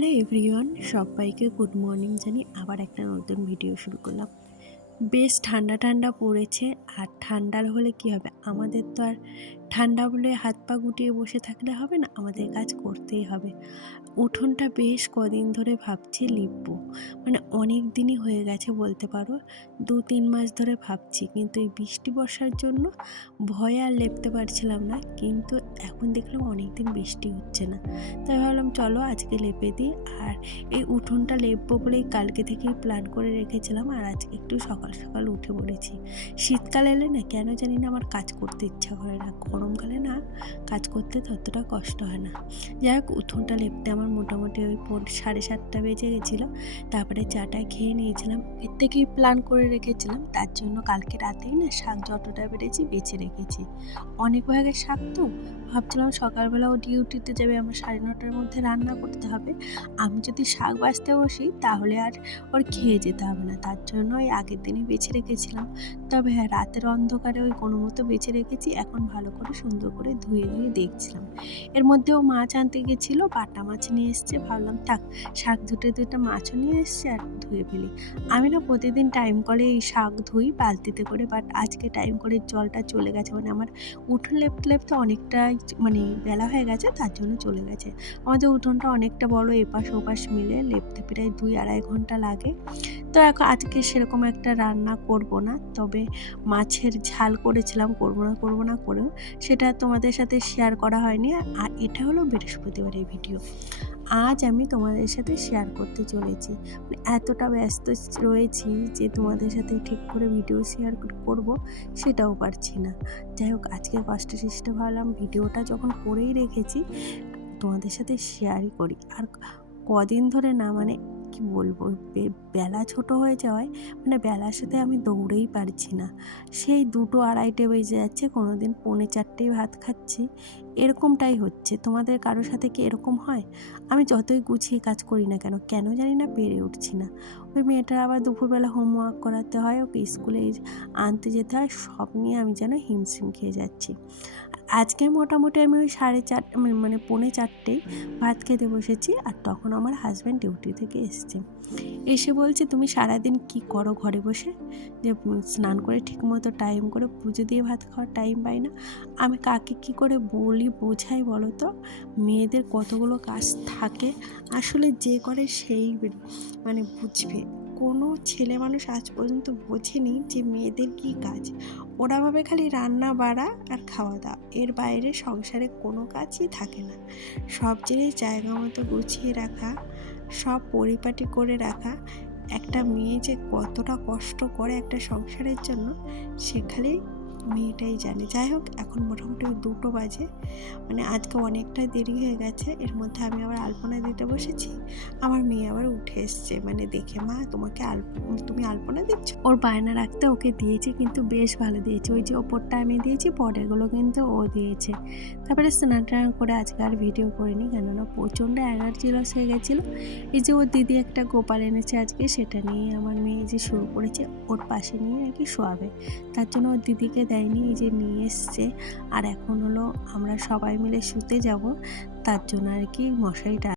Hello everyone, সবাইকে good morning জানি। আবার একটা নতুন ভিডিও শুরু করলাম। বেশ ঠান্ডা ঠান্ডা পড়েছে। আর ঠান্ডার হলে কি হবে, আমাদের তো আর ঠান্ডা বলে হাত পা গুটিয়ে বসে থাকলে হবে না, আমাদের কাজ করতেই হবে। উঠোনটা বেশ কদিন ধরে ভাবছি লিপবো, মানে অনেক দিনই হয়ে গেছে বলতে পারো, 2-3 মাস ধরে ভাবছি, কিন্তু এই বৃষ্টি বর্ষার জন্য ভয়ে আর লেপতে পারছিলাম না। কিন্তু এখন দেখলাম অনেক দিন বৃষ্টি হচ্ছে না, তাই ভাবলাম চলো আজকে লেপে দিই। আর এই উঠোনটা লেপবো বলেই কালকে থেকেই প্ল্যান করে রেখেছিলাম, আর আজকে একটু সকাল সকাল উঠে পড়েছি। শীতকাল এলে না কেন জানি না আমার কাজ করতে ইচ্ছা করে না, গরমকালে না কাজ করতে ততটা কষ্ট হয় না। যাই হোক, উঠোনটা লেপতে আমার মোটামুটি ওই 7:30 বেজে গেছিলো। তারপরে চাটা খেয়ে নিয়েছিলাম, এর থেকেই প্ল্যান করে রেখেছিলাম। তার জন্য কালকে রাতেই না শাক যতটা পেরেছি বেছে রেখেছি। অনেক ভাগে শাক তো ভাবছিলাম সকালবেলা ও ডিউটিতে যাবে, আমার 9:30টার মধ্যে রান্না করতে হবে। আমি যদি শাক বাছতে বসি তাহলে আর ওর খেয়ে যেতে হবে না, তার জন্য ওই আগের দিনই বেছে রেখেছিলাম। তবে হ্যাঁ, রাতের অন্ধকারে ওই কোনো মতো বেছে রেখেছি। এখন ভালো করে সুন্দর করে ধুয়ে দেখছিলাম। এর মধ্যেও মাছ আনতে গেছিলো, বাটা মাছ নিয়ে এসছে। ভাবলাম থাক, শাক দুটো মাছও নিয়ে এসছে, আর ধুয়ে ফেলি। আমি না প্রতিদিন টাইম কলে এই শাক ধুই বালতিতে করে, বাট আজকে টাইম করে জলটা চলে গেছে, মানে আমার উঠোন লেপতে লেপতে অনেকটাই মানে বেলা হয়ে গেছে, তার জন্য চলে গেছে। আমাদের উঠোনটা অনেকটা বড়, এপাশ ওপাশ মিলে লেপতে প্রায় 2-2.5 ঘন্টা লাগে। তো এখন আজকে সেরকম একটা রান্না করব না, তবে মাছের ঝাল করেছিলাম, করবো না করেও সেটা তোমাদের সাথে শেয়ার করা হয়নি। আর এটা হলো বৃহস্পতিবারের ভিডিও। আজ আমি তোমাদের সাথে শেয়ার করতে চলেছি, মানে এতটা ব্যস্ত রয়েছি যে তোমাদের সাথে ঠিক করে ভিডিও শেয়ার করব সেটাও পারছি না। যাই হোক, আজকে কষ্টে সৃষ্টে ভাবলাম ভিডিওটা যখন করেই রেখেছি তোমাদের সাথে শেয়ারই করি। আর কদিন ধরে না, মানে কি বলবো, বেলা ছোট হয়ে যাওয়ায় মানে বেলার সাথে আমি দৌড়েই পারছি না। সেই 2-2:30 বেজে যাচ্ছে, কোনো দিন 3:45 ভাত খাচ্ছি, এরকমটাই হচ্ছে। তোমাদের কারোর সাথে কি এরকম হয়? আমি যতই গুছিয়ে কাজ করি না কেন, কেন জানি না পেরে উঠছি না। ওই মেয়েটার আবার দুপুরবেলা হোমওয়ার্ক করাতে হয়, ওকে স্কুলে আনতে যেতে হয়, সব নিয়ে আমি যেন হিমশিম খেয়ে যাচ্ছি। আজকে মোটামুটি আমি ওই 4:30 মানে 3:45 ভাত খেতে বসেছি। আর তখন আমার হাজব্যান্ড ডিউটি থেকে এসছে, এসে বলছে তুমি সারাদিন কি করো ঘরে বসে, যে স্নান করে ঠিকমতো টাইম করে পুজো দিয়ে ভাত খাওয়ার টাইম পাই না। আমি কাকে কি করে বলি বোঝাই বলো তো, মেয়েদের কতগুলো কাজ থাকে, আসলে যে করে সেই মানে বুঝবে। কোনো ছেলে মানুষ আজ পর্যন্ত বোঝেনি যে মেয়েদের কি কাজ। ওরা ভাবে খালি রান্না বাড়া আর খাওয়া দাওয়া, এর বাইরে সংসারে কোনো কাজই থাকে না। সব জিনিস জায়গা মতো গুছিয়ে রাখা, সব পরিপাটি করে রাখা। একটা মেয়ে যে কতটা কষ্ট করে একটা সংসারের জন্য, সেখানেই মেয়েটাই জানে। যাই হোক, এখন মোটামুটি 2টো বাজে, মানে আজকে অনেকটাই দেরি হয়ে গেছে। এর মধ্যে আমি আবার আলপনা দিতে বসেছি। আমার মেয়ে আবার উঠে এসছে, মানে দেখে মা তুমি আলপনা দিচ্ছ। ওর বায়না রাখতে ওকে দিয়েছি, কিন্তু বেশ ভালো দিয়েছে। ওই যে ওপরটা আমি দিয়েছি, পরেরগুলো কিন্তু ও দিয়েছে। তারপরে স্নান টান করে আজকে আর ভিডিও করিনি, কেননা প্রচণ্ড এনার্জি লস হয়ে গেছিলো। এই যে ওর দিদি একটা গোপাল এনেছে আজকে, সেটা নিয়ে আমার মেয়ে যে শুরু করেছে, ওর পাশে নিয়ে নাকি শোয়াবে, তার জন্য ওর দিদিকে দেয়নি, এই যে নিয়ে এসছে। আর এখন হলো আমরা সবাই মিলে শুতে যাব, তার জন্য আর কি মশারিটা